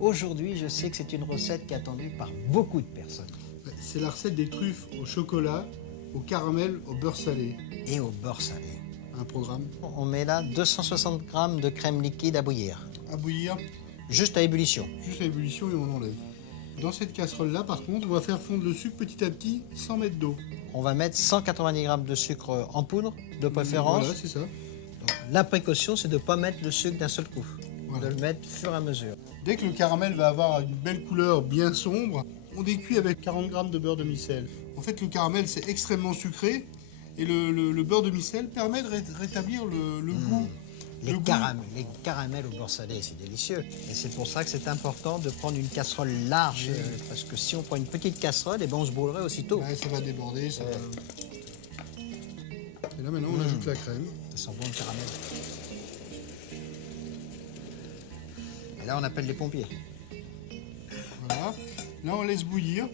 Aujourd'hui, je sais que c'est une recette qui est attendue par beaucoup de personnes. C'est la recette des truffes au chocolat, au caramel, au beurre salé. Et au beurre salé. Un programme On met là 260 g de crème liquide à bouillir. à bouillir, Juste à ébullition. juste à ébullition et on enlève. Dans cette casserole-là, par contre, on va faire fondre le sucre petit à petit sans mettre d'eau. On va mettre 190 g de sucre en poudre, de préférence. Voilà, c'est ça. Donc, la précaution, c'est de ne pas mettre le sucre d'un seul coup. Voilà. De le mettre au fur et à mesure. Dès que le caramel va avoir une belle couleur bien sombre, on décuit avec 40 g de beurre de micelle. En fait, le caramel, c'est extrêmement sucré et le beurre de micelle permet de rétablir le goût. Les caramels au beurre salé, c'est délicieux. Et c'est pour ça que c'est important de prendre une casserole large. Parce que si on prend une petite casserole, eh ben on se brûlerait aussitôt. Ouais, ça va déborder. Ça va... Et là, maintenant, on ajoute la crème. Ça sent bon le caramel. Et là, on appelle les pompiers. Voilà. Là, on laisse bouillir.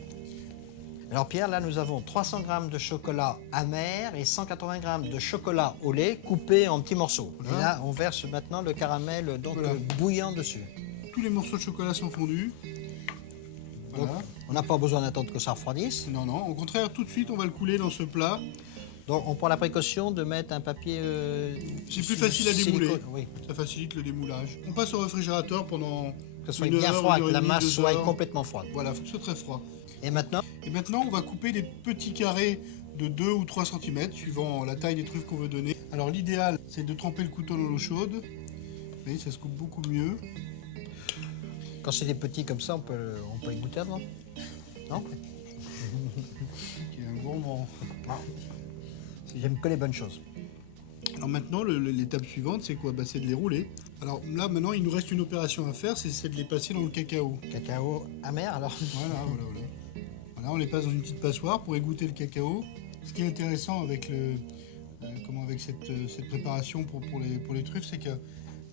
Alors Pierre, là, nous avons 300 g de chocolat amer et 180 g de chocolat au lait coupés en petits morceaux. Voilà. Et là, on verse maintenant le caramel donc Voilà. bouillant dessus. Tous les morceaux de chocolat sont fondus. Donc, Voilà. on n'a pas besoin d'attendre que ça refroidisse. Non, non, au contraire, tout de suite, on va le couler dans ce plat. Donc, on prend la précaution de mettre un papier... C'est plus facile à démouler. silicone, oui. Ça facilite le démoulage. On passe au réfrigérateur pendant Que ce soit une bien heure, froid, une heure que et la demie, masse 2 soit heures. complètement froide. Voilà, il faut que ce soit très froid. Et maintenant, Et maintenant, on va couper des petits carrés de 2 ou 3 cm, suivant la taille des truffes qu'on veut donner. Alors l'idéal, c'est de tremper le couteau dans l'eau chaude. Vous voyez, ça se coupe beaucoup mieux. quand c'est des petits comme ça, on peut y goûter avant. Non? Qui est un gourmand. J'aime que les bonnes choses. Alors maintenant, l'étape suivante, c'est quoi? C'est de les rouler. Alors là, maintenant, il nous reste une opération à faire, c'est de les passer dans le cacao. Cacao amer, alors? Voilà. Voilà, on les passe dans une petite passoire pour égoutter le cacao. Ce qui est intéressant avec, avec cette préparation pour les truffes, c'est que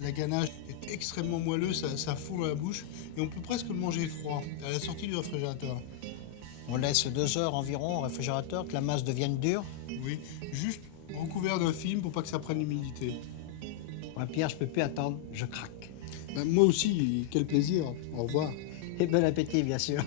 la ganache est extrêmement moelleux, ça fond dans la bouche et on peut presque le manger froid à la sortie du réfrigérateur. On laisse 2 heures environ au réfrigérateur, que la masse devienne dure. Oui, juste recouvert d'un film pour pas que ça prenne l'humidité. Ouais, Pierre, je peux plus attendre, je craque. Ben, moi aussi, quel plaisir. Au revoir. Et bon appétit, bien sûr.